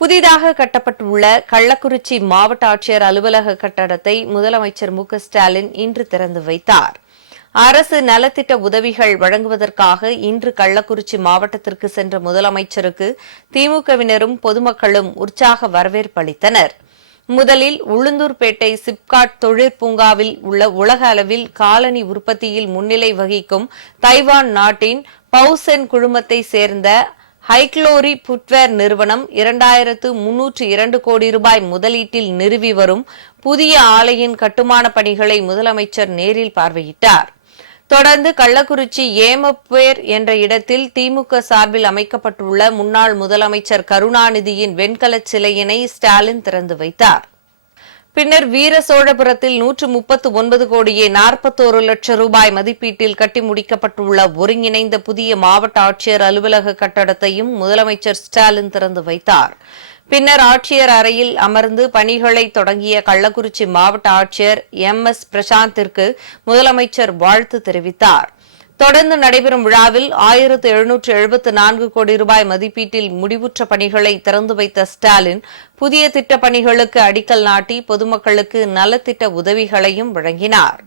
புதிதாக கட்டப்பட்டுள்ள கள்ளக்குறிச்சி மாவட்ட ஆட்சியர் அலுவலக கட்டடத்தை முதலமைச்சர் மு.க.ஸ்டாலின் இன்று திறந்து வைத்தார். அரசு நலத்திட்ட உதவிகள் வழங்குவதற்காக இன்று கள்ளக்குறிச்சி மாவட்டத்திற்கு சென்ற முதலமைச்சருக்கு திமுகவினரும் பொதுமக்களும் உற்சாக வரவேற்பு அளித்தனர். முதலில் உளுந்தூர்பேட்டை சிப்காட் தொழிற்பூங்காவில் உள்ள உலக அளவில் காலணி உற்பத்தியில் முன்னிலை வகிக்கும் தைவான் நாட்டின் பவுசென் குழுமத்தை சேர்ந்த ஹைக்ளோரி புட்வேர் நிறுவனம் 2302 கோடி ரூபாய் முதலீட்டில் நிறுவி வரும் புதிய ஆலையின் கட்டுமான பணிகளை முதலமைச்சர் நேரில் பார்வையிட்டார். தொடர்ந்து கள்ளக்குறிச்சி ஏமப்பேர் என்ற இடத்தில் திமுக சார்பில் அமைக்கப்பட்டுள்ள முன்னாள் முதலமைச்சர் கருணாநிதியின் வெண்கலச் சிலையினை ஸ்டாலின் திறந்து வைத்தார். பின்னர் வீரசோழபுரத்தில் 139 கோடியே 41 லட்சம் ரூபாய் மதிப்பீட்டில் கட்டி முடிக்கப்பட்டுள்ள ஒருங்கிணைந்த புதிய மாவட்ட ஆட்சியர் அலுவலக கட்டடத்தையும் முதலமைச்சர் ஸ்டாலின் திறந்து வைத்தார். பின்னர் ஆட்சியர் அறையில் அமர்ந்து பணிகளை தொடங்கிய கள்ளக்குறிச்சி மாவட்ட ஆட்சியர் MS பிரசாந்திற்கு முதலமைச்சர் வாழ்த்து தெரிவித்தார். தொடர்ந்து நடைபெறும் விழாவில் 1774 கோடி ரூபாய் மதிப்பீட்டில் முடிவுற்ற பணிகளை திறந்து வைத்த ஸ்டாலின் புதிய திட்டப் பணிகளுக்கு அடிக்கல் நாட்டி பொதுமக்களுக்கு நலத்திட்ட உதவிகளையும் வழங்கினார்.